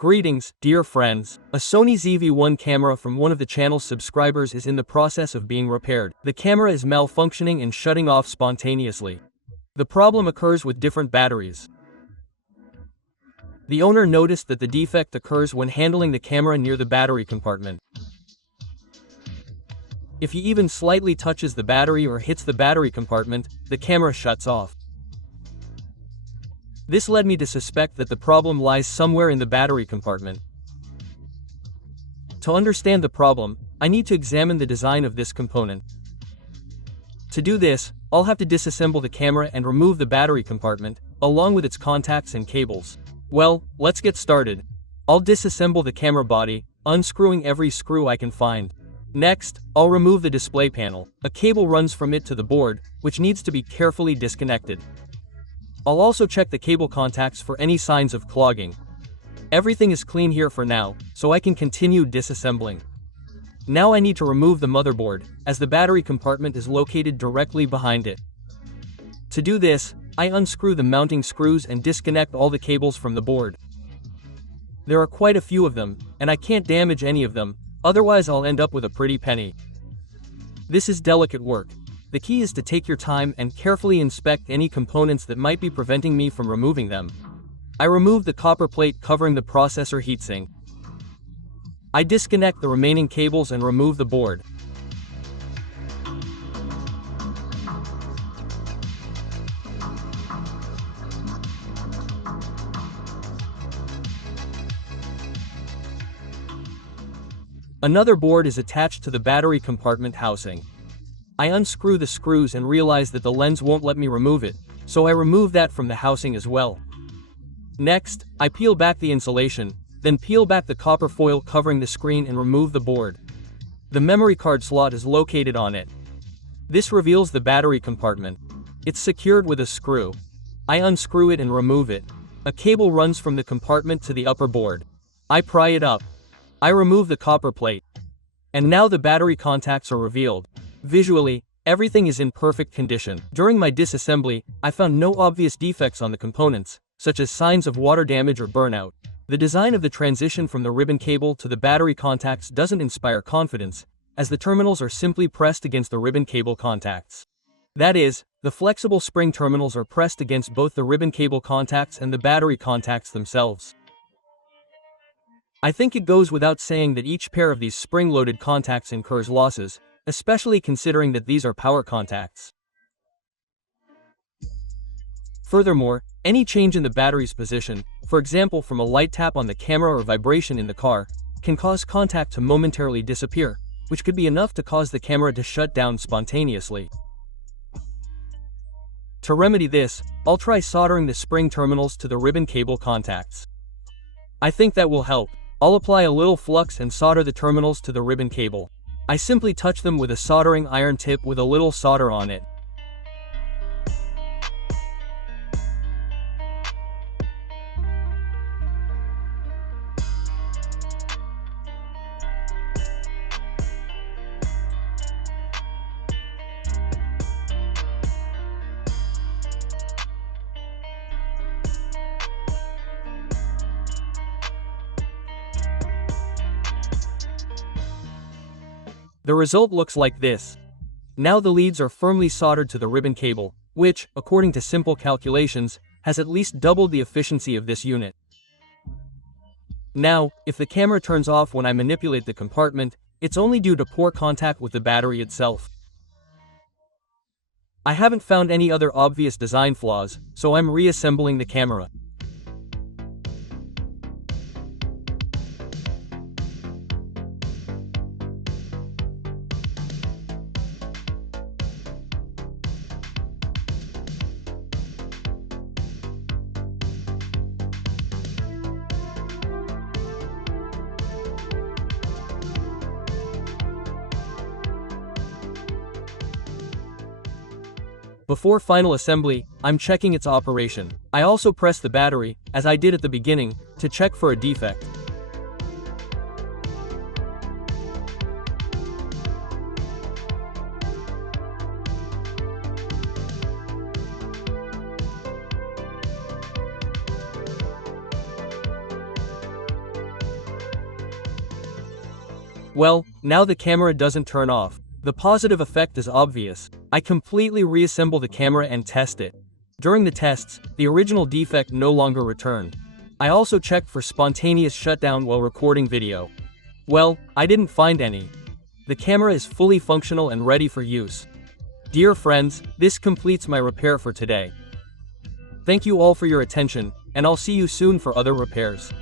Greetings, dear friends. A Sony ZV-1 camera from one of the channel's subscribers is in the process of being repaired. The camera is malfunctioning and shutting off spontaneously. The problem occurs with different batteries. The owner noticed that the defect occurs when handling the camera near the battery compartment. If he even slightly touches the battery or hits the battery compartment, the camera shuts off. This led me to suspect that the problem lies somewhere in the battery compartment. To understand the problem, I need to examine the design of this component. To do this, I'll have to disassemble the camera and remove the battery compartment, along with its contacts and cables. Well, let's get started. I'll disassemble the camera body, unscrewing every screw I can find. Next, I'll remove the display panel. A cable runs from it to the board, which needs to be carefully disconnected. I'll also check the cable contacts for any signs of clogging. Everything is clean here for now, so I can continue disassembling. Now I need to remove the motherboard, as the battery compartment is located directly behind it. To do this, I unscrew the mounting screws and disconnect all the cables from the board. There are quite a few of them, and I can't damage any of them, otherwise I'll end up with a pretty penny. This is delicate work. The key is to take your time and carefully inspect any components that might be preventing me from removing them. I remove the copper plate covering the processor heatsink. I disconnect the remaining cables and remove the board. Another board is attached to the battery compartment housing. I unscrew the screws and realize that the lens won't let me remove it, so I remove that from the housing as well. Next, I peel back the insulation, then peel back the copper foil covering the screen and remove the board. The memory card slot is located on it. This reveals the battery compartment. It's secured with a screw. I unscrew it and remove it. A cable runs from the compartment to the upper board. I pry it up. I remove the copper plate. And now the battery contacts are revealed. Visually, everything is in perfect condition. During my disassembly, I found no obvious defects on the components, such as signs of water damage or burnout. The design of the transition from the ribbon cable to the battery contacts doesn't inspire confidence, as the terminals are simply pressed against the ribbon cable contacts. That is, the flexible spring terminals are pressed against both the ribbon cable contacts and the battery contacts themselves. I think it goes without saying that each pair of these spring-loaded contacts incurs losses, especially considering that these are power contacts. Furthermore, any change in the battery's position, for example from a light tap on the camera or vibration in the car, can cause contact to momentarily disappear, which could be enough to cause the camera to shut down spontaneously. To remedy this, I'll try soldering the spring terminals to the ribbon cable contacts. I think that will help. I'll apply a little flux and solder the terminals to the ribbon cable. I simply touch them with a soldering iron tip with a little solder on it. The result looks like this. Now the leads are firmly soldered to the ribbon cable, which, according to simple calculations, has at least doubled the efficiency of this unit. Now, if the camera turns off when I manipulate the compartment, it's only due to poor contact with the battery itself. I haven't found any other obvious design flaws, so I'm reassembling the camera. Before final assembly, I'm checking its operation. I also press the battery, as I did at the beginning, to check for a defect. Well, now the camera doesn't turn off. The positive effect is obvious. I completely reassemble the camera and test it. During the tests, the original defect no longer returned. I also checked for spontaneous shutdown while recording video. Well, I didn't find any. The camera is fully functional and ready for use. Dear friends, this completes my repair for today. Thank you all for your attention, and I'll see you soon for other repairs.